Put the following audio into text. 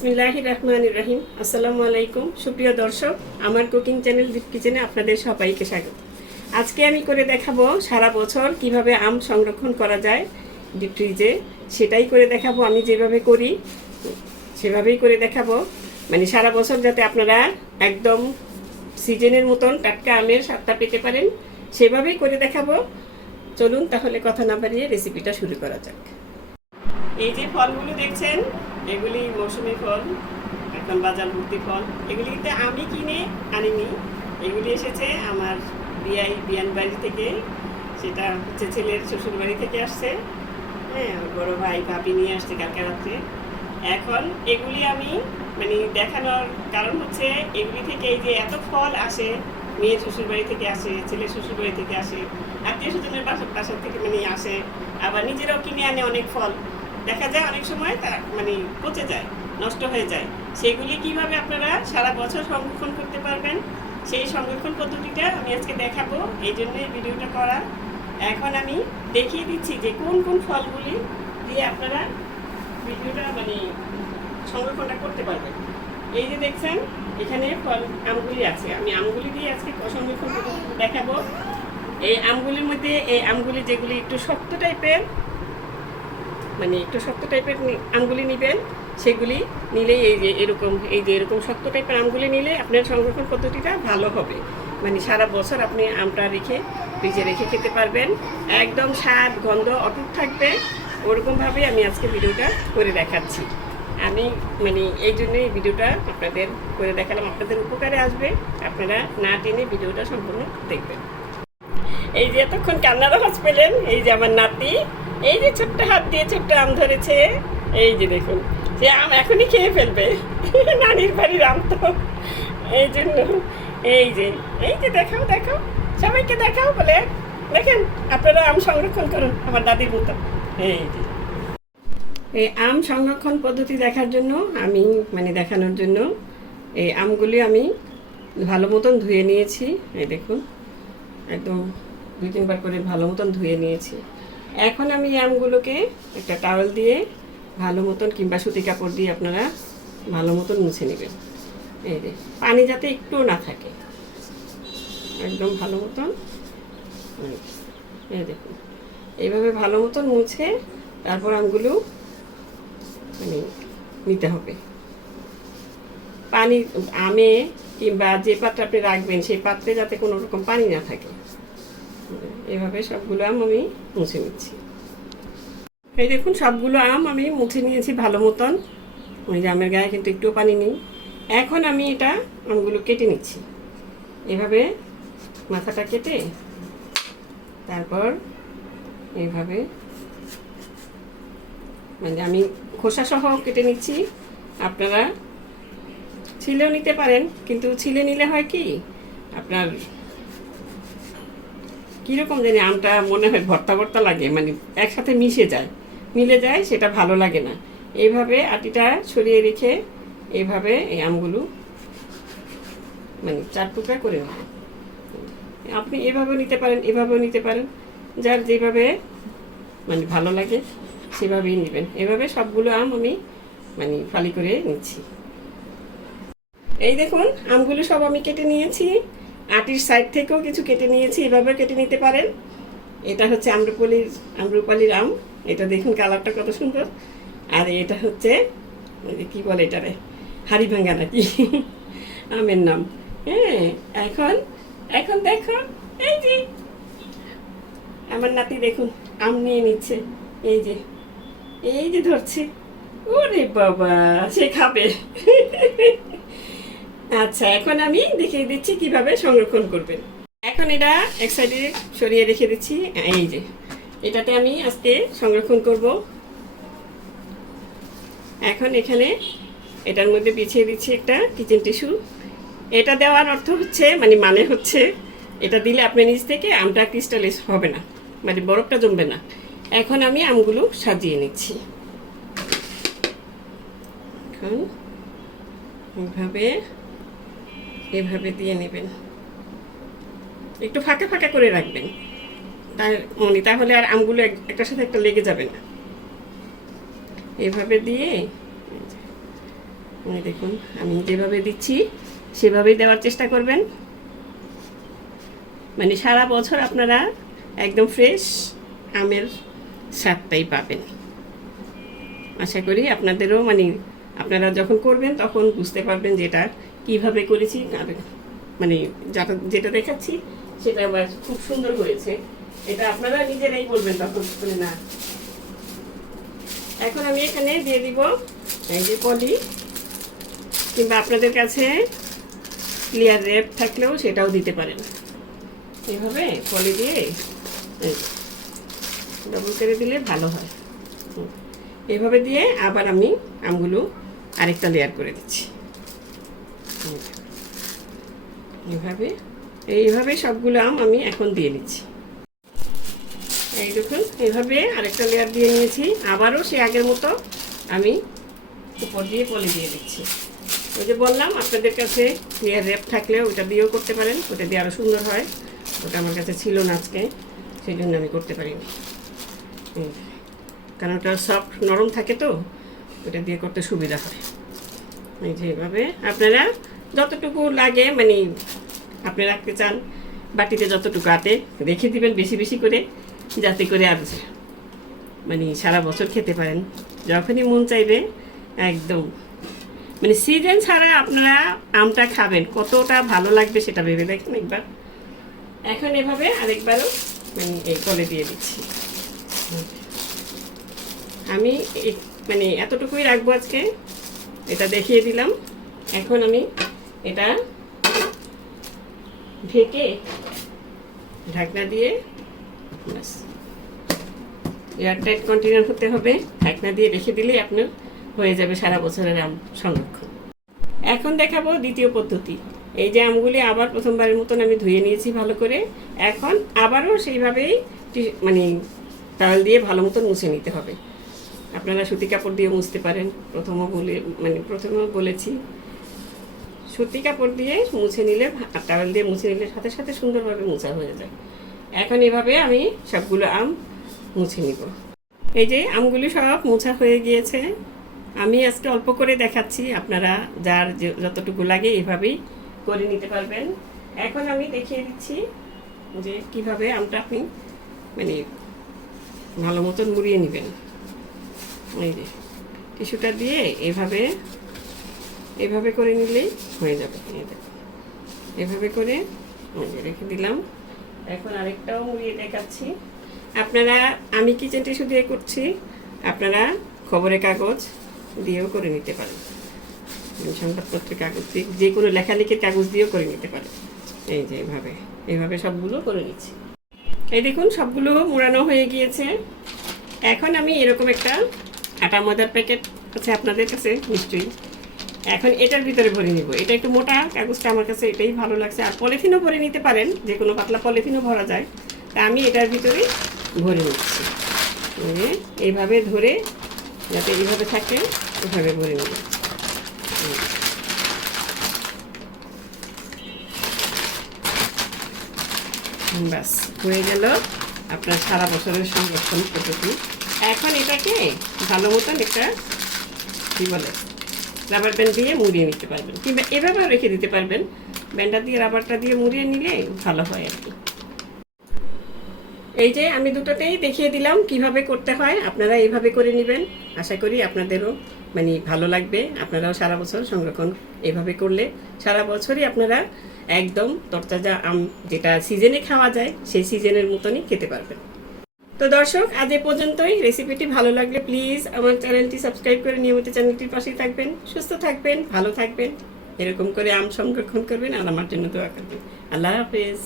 বিসমিল্লাহির রহমানির রহিম। আসসালামু আলাইকুম সুপ্রিয় দর্শক, আমার কুকিং চ্যানেল দীপ কিচেনে আপনাদের সবাইকে স্বাগত। আজকে আমি করে দেখাবো সারা বছর কিভাবে আম সংরক্ষণ করা যায় ডিপ ফ্রিজে। সেটাই করে দেখাবো, আমি যেভাবে করি সেভাবেই করে দেখাবো, মানে সারা বছর যাতে আপনারা একদম সিজনের মতন টাটকা আমের স্বাদটা পেতে পারেন, সেভাবেই করে দেখাবো। চলুন তাহলে কথা না বাড়িয়ে রেসিপিটা শুরু করা যাক। এই যে ফলগুলো দেখছেন, এগুলি মৌসুমি ফল, এখন বাজার ভর্তি ফল। এগুলি কিন্তু আমি কিনে আনিনি, এগুলি এসেছে আমার বিয়ান বাড়ি থেকে। সেটা হচ্ছে ছেলের শ্বশুর বাড়ি থেকে আসছে। হ্যাঁ, বড় ভাই ভাবি নিয়ে আসছে কালকে রাত্রে। এখন এগুলি আমি মানে দেখানোর কারণ হচ্ছে এগুলি থেকে এই যে এত ফল আসে, মেয়ের শ্বশুর বাড়ি থেকে আসে, ছেলের শ্বশুর বাড়ি থেকে আসে, আত্মীয় স্বজনের বাসার থেকে মানে আসে, আবার নিজেরাও কিনে আনে অনেক ফল। দেখা যায় অনেক সময় তা মানে পচে যায়, নষ্ট হয়ে যায়। সেগুলি কিভাবে আপনারা সারা বছর সংরক্ষণ করতে পারবেন, সেই সংরক্ষণ পদ্ধতিটা আমি আজকে দেখাবো, এই জন্য এই ভিডিওটা করা। এখন আমি দেখিয়ে দিচ্ছি যে কোন কোন ফলগুলি দিয়ে আপনারা ভিডিওটা মানে সংরক্ষণটা করতে পারবেন। এই যে দেখছেন এখানে ফল আমগুলি আছে, আমি আমগুলি দিয়ে আজকে সংরক্ষণ দেখাবো। এই আমগুলির মধ্যে এই আমগুলি যেগুলি একটু শক্ত টাইপের, মানে একটু শক্ত টাইপের আমগুলি নেবেন। সেগুলি নিলেই এই যে এরকম শক্ত টাইপের আমগুলি নিলে আপনার সংরক্ষণ পদ্ধতিটা ভালো হবে, মানে সারা বছর আপনি আমটা রেখে ফ্রিজে রেখে খেতে পারবেন, একদম স্বাদ গন্ধ অটুট থাকবে। ওরকমভাবে আমি আজকে ভিডিওটা করে দেখাচ্ছি। আমি মানে এই জন্যই ভিডিওটা আপনাদের করে দেখালাম, আপনাদের উপকারে আসবে। আপনারা না টেনে ভিডিওটা সম্পূর্ণ দেখবেন। এই যে এতক্ষণ কান্নার আওয়াজ পেলেন, এই যে আমার নাতি এই যে ছোট্ট হাত দিয়ে ছোট্ট আম ধরেছে। এই যে দেখুন, যে আম এখনই খেয়ে ফেলবে, নানির বাড়ির আম তো, এই জন্য এই যে দেখাও দেখাও, সবাইকে দেখাও বলে, দেখেন আপনারা আম সংরক্ষণ করুন আমার দাদির মতো। এই যে এই আম সংরক্ষণ পদ্ধতি দেখার জন্য আমি মানে দেখানোর জন্য এই আমগুলি আমি ভালো মতন ধুয়ে নিয়েছি। এই দেখুন, একদম 2-3 বার করে ভালো মতন ধুয়ে নিয়েছি। এখন আমি আমগুলোকে একটা টাওয়েল দিয়ে ভালো মতন কিংবা সুতি কাপড় দিয়ে আপনারা ভালো মতন মুছে নেবেন। এই যে পানি যাতে একটুও না থাকে, একদম ভালো মতন। এই দেখুন, এইভাবে ভালো মতন মুছে তারপর আমগুলো মানে নিতে হবে। পানি আমে কিংবা যে পাত্রে আপনি রাখবেন সেই পাত্রে যাতে কোনো রকম পানি না থাকে। এভাবে সবগুলো আম আমি মুছে নিচ্ছি। এই দেখুন, সবগুলো আম আমি মুছে নিয়েছি ভালো মতন। ওই যে আমের গায়ে কিন্তু একটুও পানি নেই। এখন আমি এটা আমগুলো কেটে নিচ্ছি, এভাবে মাথাটা কেটে তারপর এইভাবে মানে আমি খোসা সহ কেটে নিচ্ছি। আপনারা ছিলেও নিতে পারেন, কিন্তু ছিলে নিলে হয় কি আপনার কীরকম জানি আমটা মনে হয় ভর্তা ভর্তা লাগে, মানে একসাথে মিলে যায়, সেটা ভালো লাগে না। এইভাবে আটিটা ছড়িয়ে রেখে এইভাবে এই আমগুলো মানে 4 টুকরা করে নেবেন। আপনি এভাবেও নিতে পারেন, এভাবেও নিতে পারেন, যার যেভাবে মানে ভালো লাগে সেভাবেই নেবেন। এভাবে সবগুলো আম আমি মানে ফালি করে নিচ্ছি। এই দেখুন, আমগুলো সব আমি কেটে নিয়েছি। আটির সাইড থেকেও কিছু কেটে নিয়েছি, এভাবে কেটে নিতে পারেন। এটা হচ্ছে আম্রপালির আম, এটা দেখুন কালারটা কত সুন্দর। আর এটা হচ্ছে কি বলে এটারে, হাড়িভাঙ্গা নাকি আমের নাম। হ্যাঁ, এখন দেখো, এই যে আমার নাতি দেখুন আম নিয়ে নিচ্ছে, এই যে ধরছে। ওরে বাবা, সে খাবে। আচ্ছা, এখন আমি দেখিয়ে দিচ্ছি কিভাবে সংরক্ষণ করবেন। এখন এটা এক সাইডে সরিয়ে রেখে দিচ্ছি। এই যে এটাতে আমি আজকে সংরক্ষণ করব। এখন এখানে এটার মধ্যে বিছিয়ে দিচ্ছি একটা কিচেন টিস্যু। এটা দেওয়ার অর্থ হচ্ছে মানে হচ্ছে এটা দিলে আপনার নিচ থেকে আমটা ক্রিস্টালাইজ হবে না, মানে বরফটা জমবে না। এখন আমি আমগুলো সাজিয়ে নিচ্ছি। এখন এভাবে দিয়ে নেবেন, একটু ফাঁকা ফাঁকা করে রাখবেন, তাহলে আর আমগুলো একটার সাথে একটা লেগে যাবে না। এভাবে দিয়ে এই দেখুন আমি যেভাবে দিচ্ছি সেভাবেই দেওয়ার চেষ্টা করবেন, মানে সারা বছর আপনারা একদম ফ্রেশ আমের স্বাদটাই পাবেন। আশা করি আপনাদেরও মানে আপনারা যখন করবেন তখন বুঝতে পারবেন যে এটা কীভাবে করেছি, আর মানে যেটা দেখাচ্ছি সেটা আবার খুব সুন্দর হয়েছে, এটা আপনারা নিজেরাই বলবেন তখন মানে না। এখন আমি এখানে দিয়ে দিব এই যে পলি, কিংবা আপনাদের কাছে ক্লিয়ার র্যাপ থাকলেও সেটাও দিতে পারেন। এভাবে পলি দিয়ে ডবল করে দিলে ভালো হয়। এভাবে দিয়ে আবার আমি আমগুলো আরেকটা লেয়ার করে দিচ্ছি। এইভাবে সবগুলো আম আমি এখন দিয়ে নিচ্ছি। এই দেখুন এইভাবে আরেকটা লেয়ার দিয়ে নিয়েছি, আবারও সে আগের মতো আমি উপর দিয়ে পলি দিয়ে দিচ্ছি। ওই যে বললাম আপনাদের কাছে ক্লিয়ার র্যাপ থাকলে ওটা দিয়েও করতে পারেন, ওটা দিয়ে আরও সুন্দর হয়। ওটা আমার কাছে ছিল না আজকে, সেই জন্য আমি করতে পারিনি, কারণ ওটা সফট নরম থাকে তো ওটা দিয়ে করতে সুবিধা হয়। এই যে এভাবে আপনারা যতটুকু লাগে মানে আপনি রাখতে চান বাটিতে যতটুকু আটে রেখে দিবেন বেশি বেশি করে, যাতে করে আর মানে সারা বছর খেতে পারেন। যখনই মন চাইবে একদম মানে সিজন ছাড়া আপনারা আমটা খাবেন, কতটা ভালো লাগবে সেটা ভেবে দেখেন একবার। এখন এভাবে আরেকবারও মানে এই কলে দিয়ে দিচ্ছি। আমি মানে এতটুকুই রাখবো আজকে, এটা দেখিয়ে দিলাম। এখন আমি এটা ঢেকে ঢাকনা দিয়ে ব্যাস এয়ারটাইট কন্টেনার হতে হবে, ঢাকনা দিয়ে রেখে দিলেই আপনার হয়ে যাবে সারা বছরের আম সংরক্ষণ। এখন দেখাবো দ্বিতীয় পদ্ধতি। এই যে আমগুলি আবার প্রথমবারের মতন আমি ধুয়ে নিয়েছি ভালো করে, এখন আবারও সেইভাবেই মানে টাওয়েল দিয়ে ভালো মতন মুছে নিতে হবে। আপনারা সুতি কাপড় দিয়ে মুছতে পারেন, প্রথমে বলেছি সুতি কাপড় দিয়ে মুছে নিলে আর টাওয়েল দিয়ে মুছে নিলে সাথে সাথে সুন্দরভাবে মোছা হয়ে যায়। এখন এভাবে আমি সবগুলো আম মুছে নিব। এই যে আমগুলি সব মোছা হয়ে গিয়েছে, আমি আজকে অল্প করে দেখাচ্ছি, আপনারা যার যতটুকু লাগে এভাবেই করে নিতে পারবেন। এখন আমি দেখিয়ে দিচ্ছি যে কিভাবে আমটা আপনি মানে ভালো মতন মুড়িয়ে নেবেন। এই যে টিস্যুটা দিয়ে এভাবে করে নিলেই হয়ে যাবে। এভাবে করে রেখে দিলাম। এখন আরেকটাও মুড়িয়ে দেখাচ্ছি। আপনারা আমি কিচেন টিস্যু দিয়ে করছি, আপনারা খবরের কাগজ দিয়েও করে নিতে পারেন, সংবাদপত্রের কাগজ দিয়ে, যে কোনো লেখালেখির কাগজ দিয়েও করে নিতে পারেন। এই যে এইভাবে সবগুলো করে নিচ্ছি। এই দেখুন সবগুলো মোড়ানো হয়ে গিয়েছে। এখন আমি এরকম একটা আটা ময়দার প্যাকেট আছে আপনাদের কাছে নিশ্চয়ই, এখন এটার ভিতরে ভরে নিব। এটা একটু মোটা কাগজটা আমার কাছে এটাই ভালো লাগছে, আর পলিথিনও ভরে নিতে পারেন, যে কোনো পাতলা পলিথিনও ভরা যায়। তা আমি এটার ভিতরেই ভরে নিচ্ছি। এইভাবে ধরে যাতে এইভাবে থাকে ওইভাবে ভরে নিব। ব্যাস হয়ে গেল আপনার সারা বছরের সংরক্ষণ পদ্ধতি। এখন এটাকে ভালো মতন একটা কী বলে রাবার ব্যান্ড দিয়ে মুড়িয়ে নিতে পারবেন, কিংবা এভাবেও রেখে দিতে পারবেন। ব্যান্ডটা দিয়ে রাবারটা দিয়ে মুড়িয়ে নিলে ভালো হয় আর কি। এই যে আমি দুটোতেই দেখিয়ে দিলাম কিভাবে করতে হয়, আপনারা এইভাবে করে নেবেন। আশা করি আপনাদেরও মানে ভালো লাগবে, আপনারাও সারা বছর সংরক্ষণ এইভাবে করলে সারা বছরই আপনারা একদম তরতাজা আম যেটা সিজনে খাওয়া যায় সেই সিজনের মতনই খেতে পারবেন। তো দর্শক আজ এ পর্যন্তই। রেসিপিটি ভালো লাগলে প্লিজ আমার চ্যানেলটি সাবস্ক্রাইব করে নিয়মিত চ্যানেলটির পাশেই থাকবেন। সুস্থ থাকবেন, ভালো থাকবেন, এরকম করে আম সংরক্ষণ করবেন আর আমার জন্য দোয়া করবেন। আল্লাহ হাফেজ।